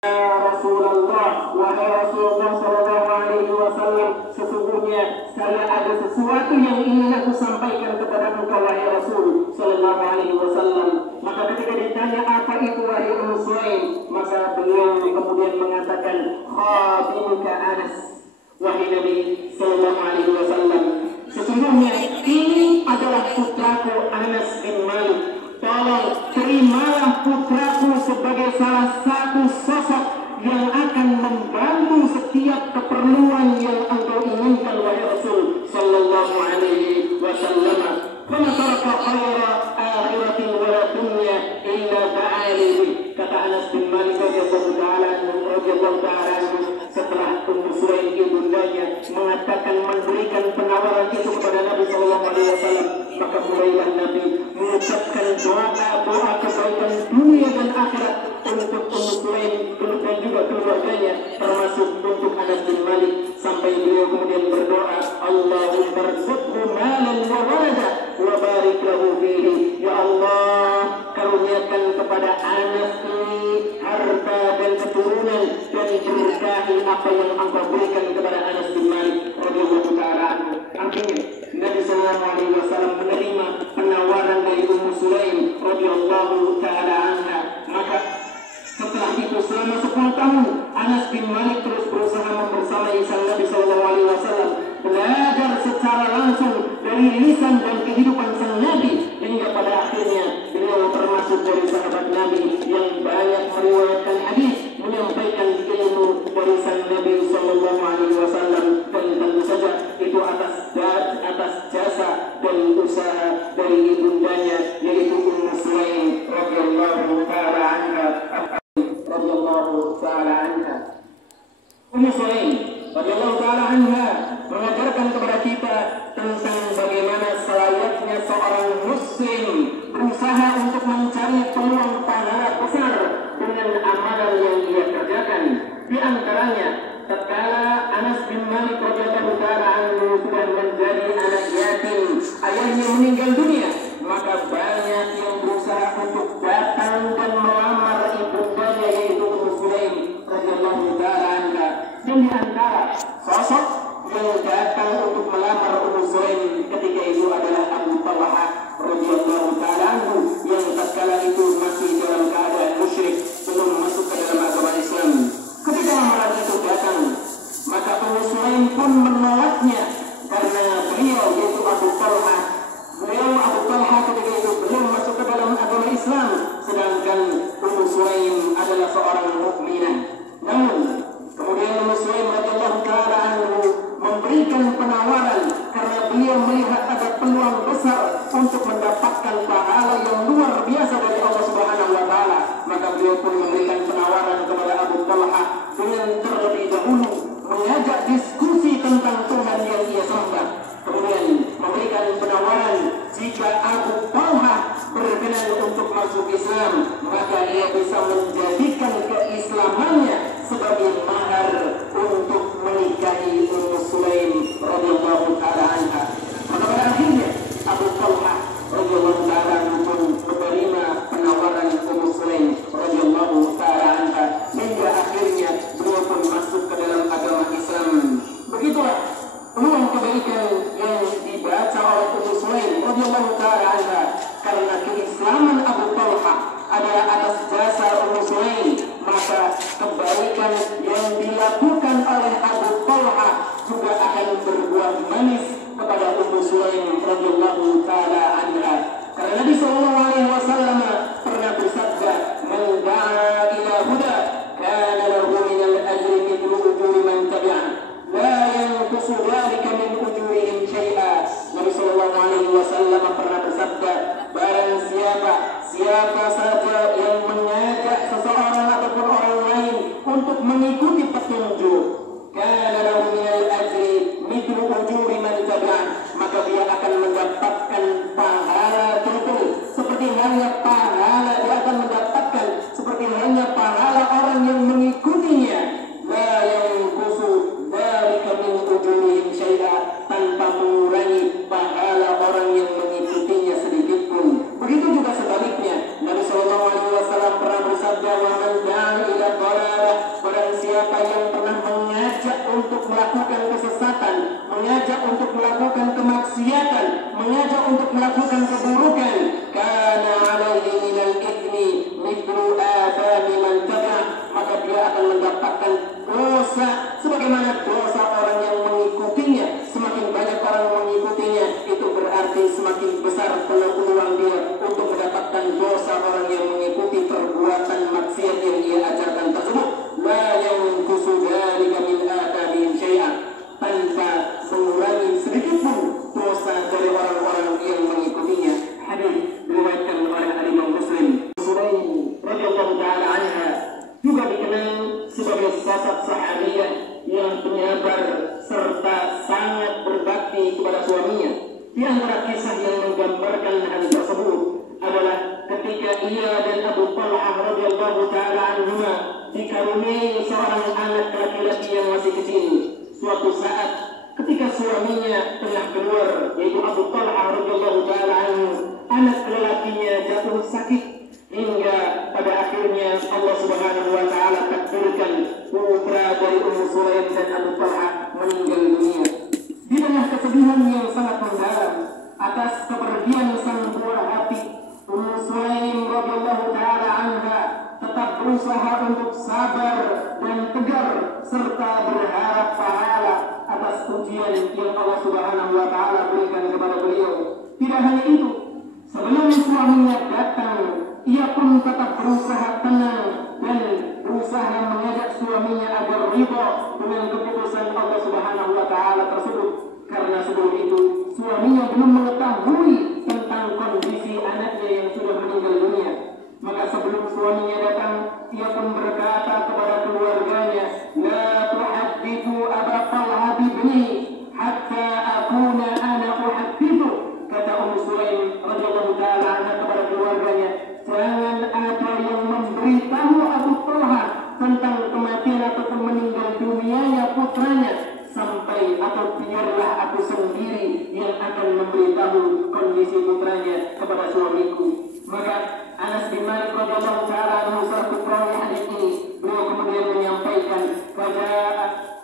Rasulullah, wahai Rasulullah Sallallahu Alaihi Wasallam, sesungguhnya saya ada sesuatu yang ingin aku sampaikan kepada engkau wahai Rasul Sallallahu Alaihi Wasallam. Maka ketika ditanya apa itu wahai Ummu Sulaim, maka beliau kemudian mengatakan, khadimuka Anas, wahai Nabi Sallallahu Alaihi Wasallam, sesungguhnya ini adalah putraku Anas bin Malik. Tolong terimalah putraku sebagai salah satu sosok yang akan membantu setiap keperluan yang engkau inginkan wahai Rasul Sallallahu Alaihi Wasallam. Fama taraka khayra akhiratin wa dunya illa ta'alihi. Kata Anas bin Malik radhiyallahu ta'ala setelah Ummu Sulaim ibundanya mengatakan memberikan penawaran itu kepada Nabi Sallallahu Alaihi Wasallam, maka mulailah Nabi mengucapkan doa kebaikan dunia dan akhirat untuk Ummu Sulaim dan juga keluarganya, termasuk untuk Anas bin Malik, sampai beliau kemudian berdoa, Allahumma rzuqhu malan wa walada wa barik lahu fihi. Ya Allah, karuniakan kepada Anas ini harta dan keturunan, dan berkahi apa yang engkau berikan kepada Anas bin Malik radhiyallahu ta'ala anhu. Artinya Nabi Sallallahu Alaihi Wasallam menerima penawaran dari Ummu Sulaim radhiyallahu ta'ala anha. Maka setelah itu selama 10 tahun Anas bin Malik terus berusaha membersamai sang Nabi Sallallahu Alaihi Wasallam, belajar secara langsung dari lisan dan kehidupan sang Nabi, hingga pada akhirnya beliau termasuk dari sahabat Nabi yang banyak meriwayatkan hadis, menyampaikan ilmu dari sang Nabi Sallallahu Alaihi Wasallam, dan tentu saja itu atas jasa dan usaha dari ibundanya yaitu Ummu Sulaim radhiyallahu ta'ala anha. Ummu Sulaim radhiyallahu ta'ala anha mengajarkan kepada kita tentang bagaimana selayaknya seorang muslim berusaha untuk mencari peluang pahala besar dengan amalan yang dia kerjakan. Di antaranya tatkala Anas bin Malik radhiyallahu ta'ala anhu sudah menjadi anak yatim, ayahnya meninggal dunia, maka banyak yang berusaha untuk datang dan melamar ibundanya yaitu Ummu Sulaim radhiyallahu ta'ala anha. Dan di antara sosok yang datang untuk melamar Ummu Sulaim ketika itu adalah Abu Talha radhiyallahu ta'ala anhu, yang tatkala itu masih dalam keadaan musyrik, belum masuk ke dalam agama Islam. Ketika lamaran itu datang, maka Ummu Sulaim pun menolaknya karena beliau yaitu Abu Talha ketika itu belum masuk ke dalam agama Islam, sedangkan Ummu Sulaim adalah seorang mukminah. Namun kemudian Ummu Sulaim radhiyallahu ta'ala anhu memberikan penawaran karena beliau melihat ada peluang besar untuk mendapatkan pahala yang luar biasa dari Allah Subhanahu wa ta'ala. Maka beliau pun memberikan penawaran kepada Abu Talha dengan terlebih dahulu mengajak diskusi tentang Tuhan yang ia sembah. Kemudian memberikan penawaran jika Abu Talha berkenan untuk masuk Islam, maka ia bisa menjadikan keislamannya sebagai mahar untuk menikahi Ummu Sulaim radhiyallahu ta'ala anha. Maka pada akhirnya Abu Talha radhiyallahu ta'ala anhu pun menerima penawaran Ummu Sulaim radhiyallahu ta'ala anha, hingga akhirnya beliau pun masuk ke dalam agama Islam. Begitulah peluang kebaikan yang dibaca oleh Ummu Sulaim radhiyallahu ta'ala anha, karena keislaman Abu Talha adalah atas jasa Ummu Sulaim, maka kebaikan yang dilakukan oleh Abu Talha juga akan berbuah manis kepada Ummu Sulaim radhiyallahu ta'ala anha. Karena Nabi Sallallahu Alaihi Wasallam pernah bersabda, "Man da'a ila huda kana lahu min al-ajri mithlu ujuri man tabi'ah, la yanqusu dhalika min ujurihim syai'a." Nabi Sallallahu Alaihi Wasallam pernah bersabda, barang siapa saja yang mengajak seseorang ataupun orang lain untuk mengikuti petunjuk, kana lahu min al-ajri mithlu ujuri man tabi'ah, maka dia akan mendapatkan pahala tentu seperti halnya siapa yang pernah mengajak untuk melakukan kesesatan, mengajak untuk melakukan kemaksiatan, mengajak untuk melakukan keburukan, kana alaihi minal ithmi mithlu athami man tabi'ah, maka dia akan mendapatkan dosa sebagaimana dosa orang yang mengikutinya. Semakin banyak orang mengikutinya, itu berarti semakin besar peluang dia untuk mendapatkan dosa orang yang mengikuti perbuatan maksiat yang ia ajarkan tersebut. La yanqusu dzalika min athabihim syai'an, tanpa mengurangi sedikit pun dosa dari orang-orang yang mengikutinya. Hadis diriwayatkan oleh Imam Muslim. Sulaim radhiyallahu taala anha juga dikenal sebagai sosok sahabiyah yang penyabar serta sangat berbakti kepada suaminya. Di antara kisah yang menggambarkan hal tersebut adalah ketika ia dan Abu Talhah radhiyallahu taala anhuma dikaruniai seorang anak laki-laki yang masih kecil. Suatu saat ketika suaminya tengah keluar, yaitu Abu Talhah radhiyallahu taala anhu, anak lelakinya jatuh sakit hingga pada akhirnya Allah Subhanahu wa taala takdirkan putra dari Ummu Sulaim dan Abu Talhah meninggal dunia. Di tengah kesedihan yang sangat mendalam atas kepergian sang buah hati, Ummu Sulaim radhiyallahu taala anha tetap berusaha untuk sabar dan tegar serta berharap pahala atas ujian yang Allah Subhanahu wa taala berikan kepada beliau. Tidak hanya itu, sebelum suaminya datang, ia pun tetap berusaha tenang dan berusaha mengajak suaminya agar ridha dengan keputusan Allah Subhanahu wa taala tersebut. Karena sebelum itu suaminya belum mengetahui tentang kondisi anaknya yang sudah meninggal dunia. Maka sebelum suaminya datang, ia pun berkata kepada keluarganya, la tuhaddithu Aba Talha bibni hatta akuna ana uhaddithu. Kata Ummu Sulaim radhiyallahu taala anha kepada keluarganya, jangan ada yang memberitahu Abu Talha tentang kematian ataupun meninggal dunianya putranya, sampai atau biarlah aku sendiri yang akan memberitahu kondisi putranya kepada suamiku. Maka Anas bin Malik radhiyallahu taala anhu selaku perawi hadis ini, beliau kemudian menyampaikan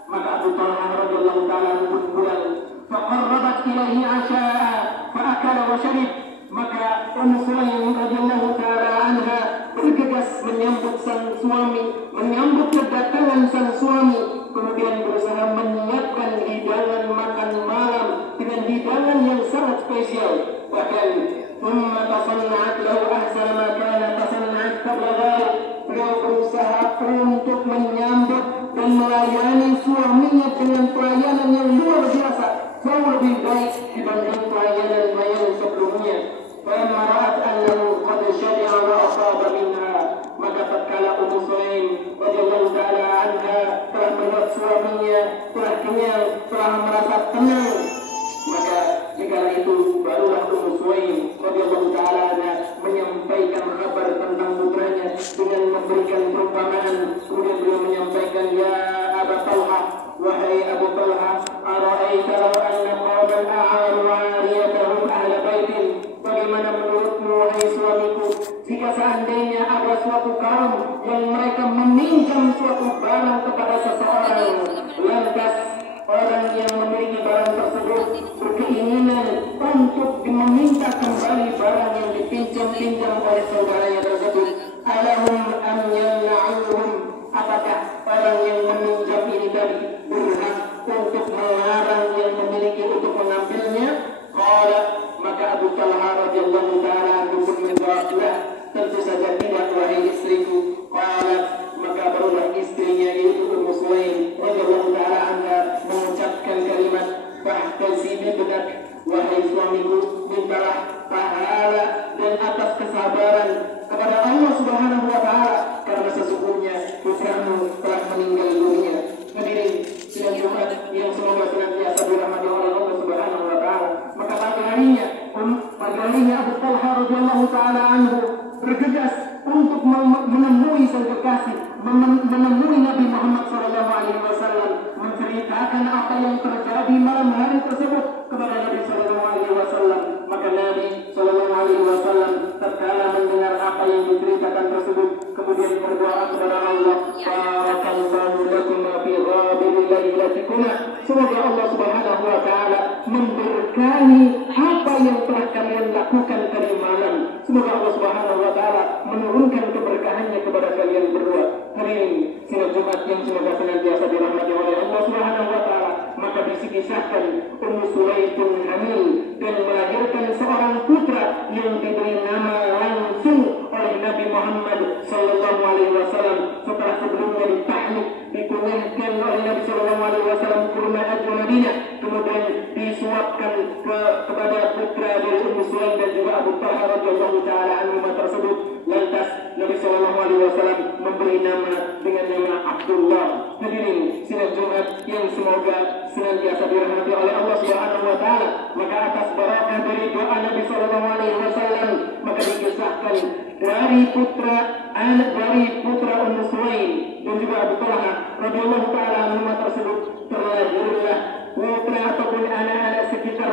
maka Abu Talha radhiyallahu taala anhu pulang, faqarrabat ilaihi 'asha'a fa akala wa sharib. Maka Ummu Sulaim radhiyallahu taala anha bergegas menyambut sang suami, menyambut kedatangan sang suami, kemudian berusaha menyiapkan hidangan makan malam dengan hidangan yang sangat spesial. Bahkan thumma tasanna'at lahu ahsana ma kana tasanna'at qabla dhalik. Beliau berusaha untuk menyambut dan melayani suaminya dengan pelayanan yang luar biasa, jauh lebih baik dibanding pelayanan sebelumnya. Falamma ra'at annahu qad syari'a wa asaba minha, maka tatkala Ummu Sulaim radhiyallahu taala anha telah melihat suaminya telah kenyang, telah merasa tenang, maka jika itu barulah Ummu Sulaim radhiyallahu taala anha menyampaikan kabar tentang putranya dengan memberikan perumpamaan. Kemudian beliau menyampaikan, ya Aba Talha, wahai Abu Talha, ara'aita law anna qawman a'aru 'ariyatahum ahla baitin, bagaimana menurutmu wahai suamiku jika seandainya ada suatu kaum yang mereka meminjam suatu barang kepada seseorang, lantas orang yang memiliki barang tersebut berkeinginan untuk meminta kembali barang yang dipinjam oleh saudaranya tersebut, alahum am yamna'uhum, apakah orang yang meminjam ini tadi berhak untuk melarang yang memiliki untuk mengambilnya? Qala, maka Abu Talha radhiyallahu taala anhu pun menjawab, tentu saja tidak wahai istriku. Qala, maka barulah istrinya yaitu Ummu Sulaim radhiyallahu taala anha mengucapkan kalimat, fahtasibi benak, wahai suamiku, mintalah pahala dan atas kesabaran kepada Allah Subhanahu wa taala, karena sesungguhnya putramu telah meninggal dunia. Hadirin sidang Jumat yang semoga senantiasa dirahmati oleh Allah Subhanahu wa taala. Maka pagi harinya Abu Talha radhiyallahu taala anhu bergegas untuk menemui sang kekasih, menemui Nabi Muhammad sallallahu alaihi wasallam, menceritakan apa yang terjadi malam hari tersebut kepada Nabi sallallahu alaihi wasallam. Maka Nabi sallallahu alaihi wasallam tatkala mendengar apa yang diceritakan tersebut, kemudian berdoa kepada Allah, barakallahu lakum hayatikum. Semoga Allah Subhanahu wa taala memberkahi apa yang telah kalian lakukan tadi malam. Semoga Allah Subhanahu wa taala menurunkan keberkahannya kepada kalian berdua. Hari ini sinar Jumat yang semoga senantiasa dirahmati oleh Allah Subhanahu wa taala. Maka diskisahkan Ummu Sulaim hamil dan melahirkan seorang putra yang diberi nama langsung oleh Nabi Muhammad sallallahu alaihi wasallam setelah sebelumnya ditahluk dikunyahkan oleh Nabi sallallahu alaihi wasallam kurma ajwa Madinah, kemudian disuapkan kepada putra dari Ummu Sulaim dan juga Abu Talha radhiyallahu taala anhu tersebut. Lantas Nabi sallallahu alaihi wasallam memberi nama dengan nama Abdullah. Hadirin sidang Jumat yang semoga senantiasa dirahmati oleh Allah Subhanahu wa taala. Maka atas barakah dari doa Nabi sallallahu alaihi wasallam maka dikisahkan dari putra Ummu Sulaim dan juga Abu Talha radhiyallahu taala anhu tersebut terlahirlah putra ataupun anak-anak sekitar